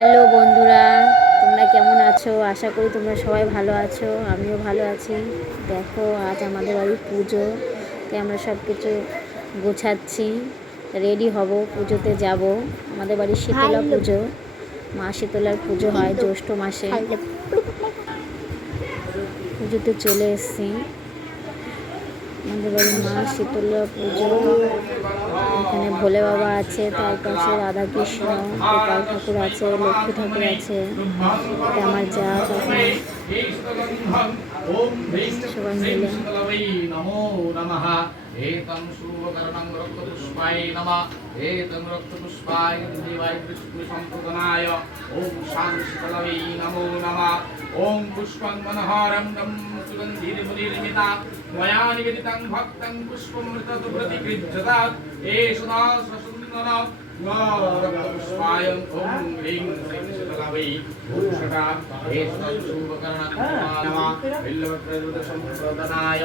Hello বন্ধুরা, তোমরা কেমন আছো? আশা করি তোমরা সবাই ভালো আছো। আমিও ভালো আছি। দেখো, আজ আমাদের বাড়ি পুজো, তাই আমরা সব কিছু গোছাচ্ছি, রেডি হব, পুজোতে যাব। আমাদের বাড়ি শীতলা পুজো, মা শীতলার পুজো হয় জ্যৈষ্ঠ মাসে। পুজোতে চলে এসেছি। আমাদের বাড়ির মা শীতলা পুজো, এখানে ভোলে বাবা আছে, তার পাশে রাধা কৃষ্ণ, গোপাল ঠাকুর আছে, লক্ষ্মী ঠাকুর আছে। এটা আমার যা তখন সবাই মিলে एतं शुभकरणं रक्तपुष्पाय नमः एतं रक्तपुष्पाय देवाय विष्णुसम्प्रदानाय ॐ शान्तिशतलवे नमो नमः ॐ पुष्पं मनोहरं तं सुगन्धिर्मुनिर्मिता मया निवेदितं भक्तं पुष्पमृतप्रतिगृह्यतात् एषु दाससुन्दर रक्तपुष्पाय ॐ ह्रीं श्रीं शीतलावै भूषटा एषु शुभकरणं नमः बिल्वप्रदसम्प्रदानाय